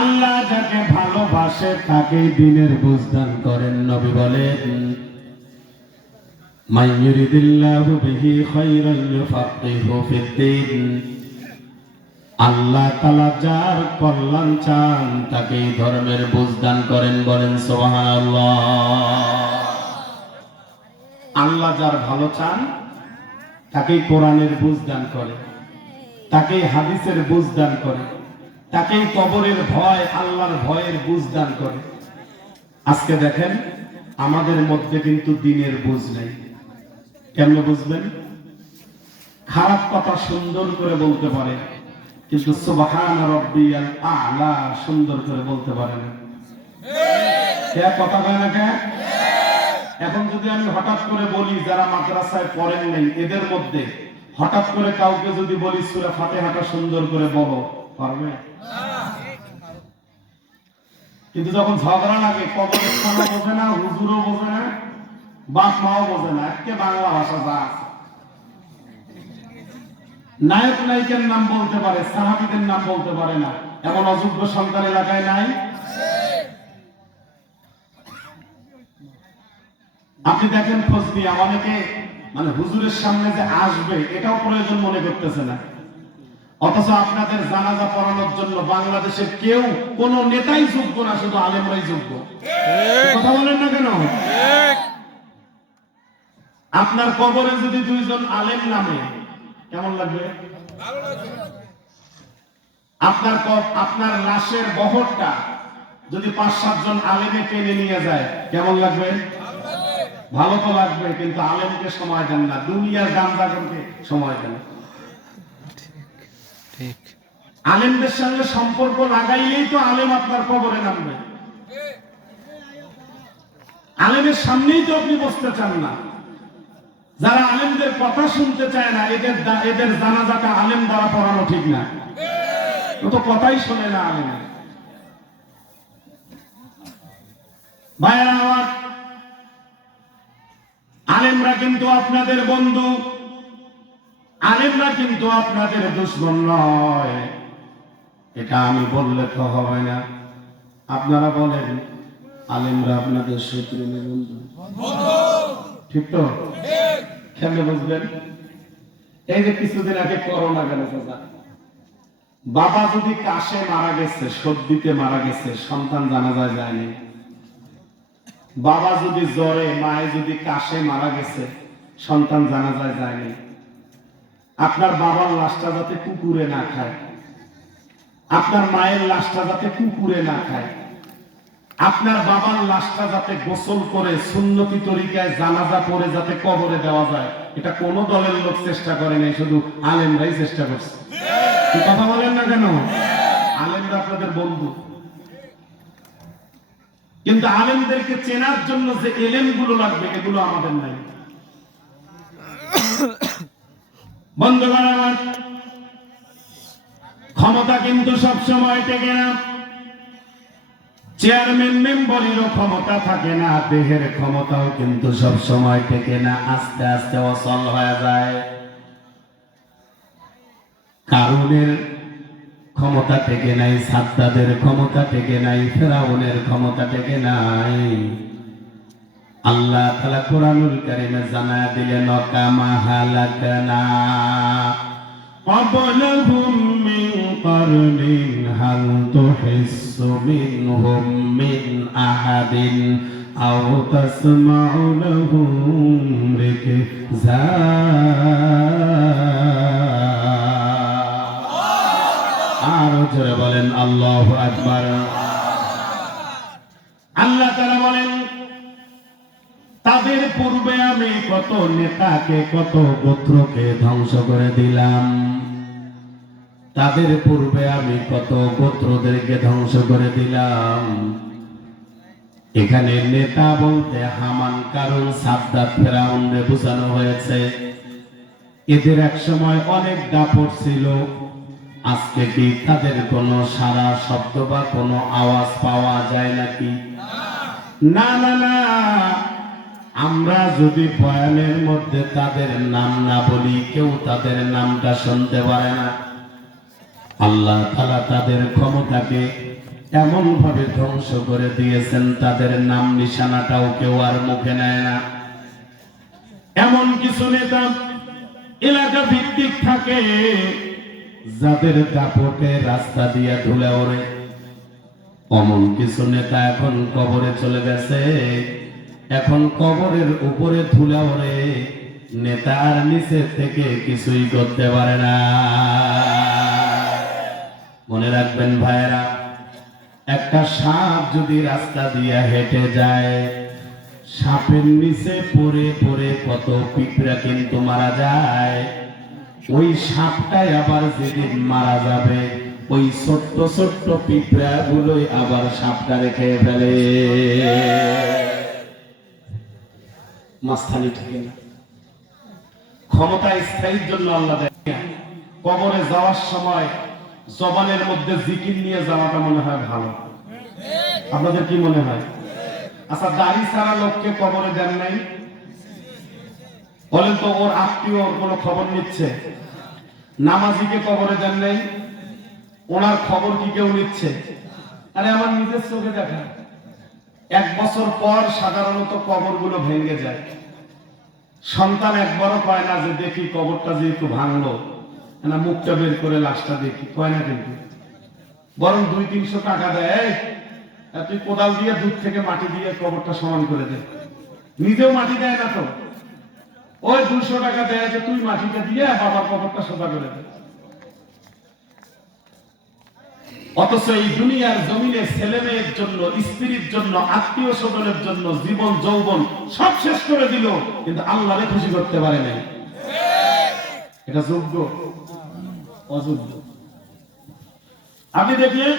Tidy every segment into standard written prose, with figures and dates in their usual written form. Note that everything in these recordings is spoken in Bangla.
আল্লাহ যাকে ভালোবাসে তাকেই দ্বীনের বুঝদান করেন। নবী বলেন, মান ইউরিদিল্লাহু বিহি খায়রান ইউফাক্কিহু ফিদ্দীন। আল্লাহ তাআলা যার কল্যাণ চান তাকেই ধর্মের বুঝদান করেন। বলেন সুবহানাল্লাহ। আল্লাহ যার ভালো চান তাকেই কোরআনের বুঝদান করে, তাকেই হাদিসের বুঝদান করে, তাকেই কবরের ভয়, আল্লাহর ভয়ের বুঝদান করে। আজকে দেখেন আমাদের মধ্যে কিন্তু দ্বীনের বুঝ নেই। কেমনে বুঝবেন? খারাপ কথা সুন্দর করে বলতে পারে, কিন্তু সুবহান রাব্বিয়াল আ'লা সুন্দর করে বলতে পারে না। কে কথা কয় না কে? এখন যদি আমি হঠাৎ করে বলি, যারা মাদ্রাসায় পড়েন নাই এদের মধ্যে হঠাৎ করে কাউকে যদি বলি সূরা ফাতিহাটা সুন্দর করে বলো, পারবে না। কিন্তু যখন ঝগড়া লাগে, কবরস্থানও বোঝে না, হুজুরও বোঝে না, বাপ মাও বোঝে না, একে বাংলা ভাষা যা আছে। নায়ক নায়িকার নাম বলতে পারে, সাহাবীদের নাম বলতে পারে না, এমন অযোগ্য সন্তান এলাকায় নাই? আপনি দেখেন খোঁজ নিয়ে অনেকে মানে হুজুরের সামনে যে আসবে এটাও প্রয়োজন মনে করতেছে না, অথচ আপনাদের জানাজা পড়ানোর জন্য বাংলাদেশের কেউ কোন নেতাই যোগ্য না, শুধু আলেমরাই যোগ্য। কথা বলেন না কেন? আপনার কবরে যদি দুইজন আলেম নামে কেমন লাগবে? আপনার লাশের বহরটা যদি ৫-৭ জন আলেমে টেনে নিয়ে যায় কেমন লাগবে? ভালো তো লাগবে, কিন্তু আলেমকে সময় দেন না, দুনিয়ার গান্ধাগরকে সময় দেন। আলেমদের সঙ্গে সম্পর্ক লাগাইলেই তো আলেম আপনার কবরে নামবে। আলেমের সামনেই তো আপনি বসতে চান না। যারা আলেমদের কথা শুনতে চায় না, এদের জানাজাটা আলেম দ্বারা পড়ানো ঠিক না। ও তো কথাই শোনে না আলেম। ভাইরা আমার, আলেমরা কিন্তু আপনাদের বন্ধু, আলেমরা কিন্তু আপনাদের দুশমন নয়। এটা আমি বললে তো হবে না। আপনারা বলেন আলেমরা আপনাদের শত্রু না বন্ধু? ঠিক তো? কেমনে বুঝবেন? এই যে কিছুদিন আগে করোনা গেল, বাবা যদি কাশে মারা গেছে, সর্দিতে মারা গেছে, সন্তান জানাজায় যায়নি। বাবা যদি জ্বরে, মায়ে যদি কাশে মারা গেছে, সন্তান জানাজায় যায়নি। আপনার বাবার লাশটা যাতে কুকুরে না খায়, আপনার মায়ের লাশটা যাতে কুকুরে না খায়, আপনার বাবার লাশটা যাতে গোসল করে সুন্নতি তরিকায় জানাজা পড়ে যাতে কবরে দেওয়া যায়, এটা কোন দলের লোক চেষ্টা করে নাই, শুধু আলেমরাই চেষ্টা করছে। কথা বলেন না কেন? আলেমরা আপনাদের বন্ধু, কিন্তু আলেমদেরকে চেনার জন্য যে এলেমগুলো লাগবে এগুলো আমাদের নাই। বন্ধুগণ আমার, ক্ষমতা কিন্তু সব সময় টেকে না। চেয়ারম্যান মেম্বারেরও ক্ষমতা থাকে না, দেহের ক্ষমতাও কিন্তু সব সময় টেকে না, আস্তে আস্তে অচল হয়ে যায়। কারুনের ক্ষমতা টেকে নাই, সাদ্দাদের ক্ষমতা টেকে নাই, ফেরাউনের ক্ষমতা টেকে নাই। আল্লাহ তাআলা কুরআনুল কারীমে জানায়া দিলেন, কামা হালাকনা ক্বাবলাহুম মিন কারনিন হাল তুহিসসু মিনহুম মিন আহাদিন আও তাসমাউ লাহুম রিকজা। আর জোরে বলেন আল্লাহু আকবার। আল্লাহ তাআলা বলেন, তাদের পূর্বে আমি কত নেতাকে, কত গোত্রকে ধ্বংস করে দিলাম। তাদের পূর্বে আমি কত গোত্রদেরকে ধ্বংস করে দিলাম। এখানে নেতা বলতে হামান, কারুন, সাদ্দাত, ফেরাউনকে বোঝানো হয়েছে। এদের এক সময় অনেক দাপট ছিল, আজকে কি তাদের কোনো সারা শব্দ বা কোনো আওয়াজ পাওয়া যায় নাকি? না না না। আমরা যদি বয়ানের মধ্যে তাদের নাম না বলি, কেউ তাদের নামটা শুনতে পারে না। আল্লাহ তাআলা তাদের ক্ষমতাকে এমন ভাবে ধ্বংস করে দিয়েছেন, তাদের নাম নিশানাটাও কেউ আর মুখে নেয় না। এমন কিছু নেতা এলাকা ভিত্তিক থাকে, যাদের দাপটে রাস্তা দিয়া ধুলে ওড়ে। অমন কিছু নেতা এখন কবরে চলে গেছে, এখন কবরের উপরে ধুলে ওড়ে, নেতার নিচে থেকে কিছুই করতে পারে না। মনে রাখবেন ভাইয়েরা, একটা সাপ যদি রাস্তা দিয়ে হেঁটে যায়, সাপের নিচে পড়ে পড়ে কত পিঁপড়া কিন্তু মারা যায়। ওই সাপটাই আবার যেদিন মারা যাবে, ওই ছোট্ট ছোট্ট পিঁপড়া গুলোই আবার সাপটা রেখে ফেলে। মাস্তানি ঠিক না? ক্ষমতা স্থায়ীর জন্য আল্লাহ দেয়। কবরে যাওয়ার সময় জবানের মধ্যে জিকির নিয়ে যাওয়াটা মনে হয় ভালো। আপনাদের কি মনে হয়? আচ্ছা, দাড়ি ছাড়া লোককে কবরে দেন নাই, বলেন তো ওর আত্মীয় ওর কোনো খবর নিচ্ছে? নামাজিকে কবরে দেন নাই, ওনার খবর কি কেউ নিচ্ছে? আরে আমার নিজের চোখে দেখা, 1 বছর পর সাধারণত কবরগুলো ভেঙে যায়। সন্তান একবারও পায় না যে দেখি কবরটা যেহেতু ভাঙলো, না মুখটা বের করে লাশটা দেখি, কয় না কিন্তু। বরং 200-300 টাকা দেয়, তুই কোদাল দিয়ে দূর থেকে মাটি দিয়ে কবরটা সমান করে দে। নিজেও মাটি দেয় না তো, ওই 200 টাকা দেয় যে তুই মাটিটা দিয়ে বাবার কবরটা সোজা করে দে। অথচ এই দুনিয়ার জমিনে ছেলে মেয়ের জন্য, স্ত্রীর জন্য, আত্মীয় স্বজনের জন্য জীবন যৌবন সব শেষ করে দিল, কিন্তু আল্লাহরে খুশি করতে পারে নাই। এটা যোগ্য? অযোগ্য। আপনি দেখলেন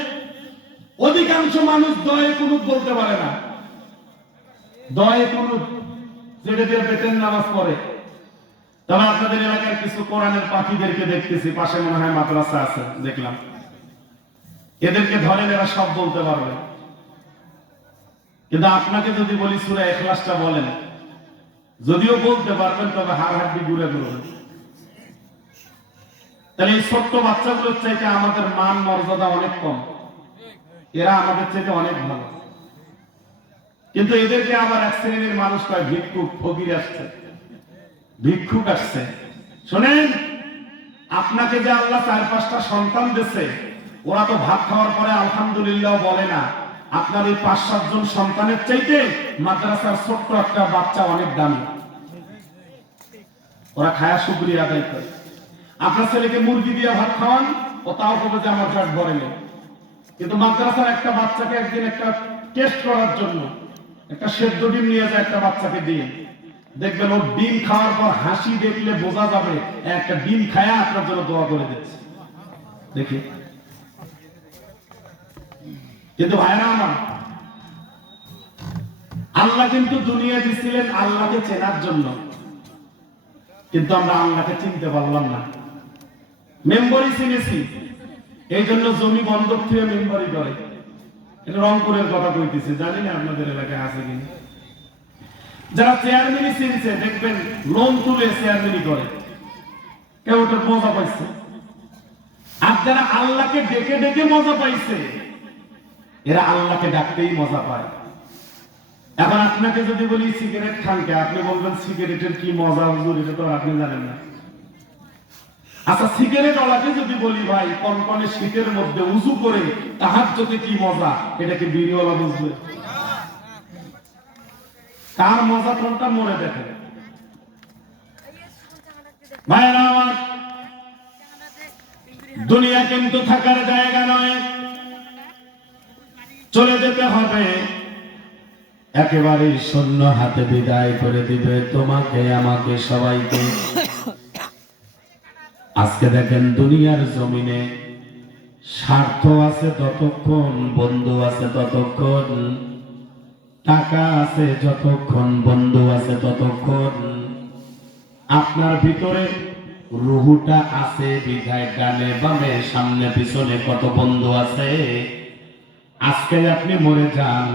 অধিকাংশ মানুষ দয়ে কুনুত বলতে পারে না। দয়ে কুনুত যেটা দিয়ে বেতেন নামাজ পড়ে। তবে আপনাদের এলাকার কিছু কোরআনের পাখিদেরকে দেখতেছি, পাশে মনে হয় মাদ্রাসা আছে, দেখলাম। এদেরকে ধরেন, এরা সব বলতে পারবে, কিন্তু আপনাকে যদি বলি সূরা ইখলাসটা বলেন, যদিও বলতে পারবেন তবে হাড় হাড্ডি ঘুরে ঘুরবে। তাহলে এই ছোট্ট বাচ্চাগুলোর চাইতে আমাদের মান মর্যাদা অনেক কম, এরা আমাদের চাইতে অনেক ভালো। কিন্তু এদেরকে আবার এক শ্রেণীর মানুষ কয় ভিক্ষুক, ফকির আসছে, ভিক্ষুক আসছে। শোনেন, আপনাকে যে আল্লাহ 4-5টা সন্তান দিয়েছে, ওরা তো ভাত খাওয়ার পরে আলহামদুলিল্লাহ বলে না। আপনার এই 5-7 জন সন্তানের চাইতে মাদ্রাসার ছোট্ট একটা বাচ্চা অনেক দামি। ওরা খায়া শুকরিয়া আদায় করে। আপনার ছেলেকে মুরগি দিয়ে ভাত খাওয়ান, ও তাও কবে যে আমার পেট ভরে নেই। কিন্তু মাদ্রাসার একটা বাচ্চাকে একদিন একটা টেস্ট করার জন্য একটা সেদ্ধ ডিম নিয়ে যায় একটা বাচ্চাকে দিয়ে, দেখবেন ওর ডিম খাওয়ার পর হাসি দেখলে বোঝা যাবে একটা ডিম খায়া আপনার জন্য দোয়া করে দিচ্ছে। দেখি। কিন্তু ভাইরা আমার, আল্লাহ কিন্তু দুনিয়া দিছিলেন আল্লাহকে চেনার জন্য, কিন্তু আমরা আল্লাহকে চিনতে পারলাম না। মেম্বরি চিনেছি, এই জন্য জমি বন্ধক থেকে মেম্বরি করে। এটা রংপুরের কথা কইতেছি, জানি না আপনাদের এলাকায় আছে কিনা। যারা চেয়ারম্যানই চিনছে, দেখবেন লোন তুলে চেয়ারম্যানই করে, কেউ ওটার মজা পাইছে। আর যারা আল্লাহকে ডেকে ডেকে মজা পাইছে, এরা আল্লাহকে ডাকতেই মজা পায়। এখন আপনাকে যদি বলি সিগারেট খানকে, আপনি বলবেন সিগারেটের কি মজা হুজুর, এটা তো আপনি জানেন না। আচ্ছা, সিগারেট ওয়ালাকে যদি বলি ভাই কনকনে শীতের মধ্যে উজু করে তাহাজ্জুদে কি মজা, এটা কি বিড়িওয়ালা বুঝবে? তার মজা কোনটা মনে দেখে। ভাইরা আমার, দুনিয়া কিন্তু থাকার জায়গা নয়, চলে যেতে হবে। একেবারে শূন্য হাতে বিদায় করে দিবে তোমাকে, আমাকে, সবাইকে। আজকে দেখেন দুনিয়ার জমিনে স্বার্থ আছে ততক্ষণ, বন্ধু আছে ততক্ষণ, টাকা আছে যতক্ষণ, বন্ধু আছে ততক্ষণ। আপনার ভিতরে রুহুটা আছে বিধায় ডানে বামে সামনে পিছনে কত বন্ধু আছে। আজকে আপনি মরে যান,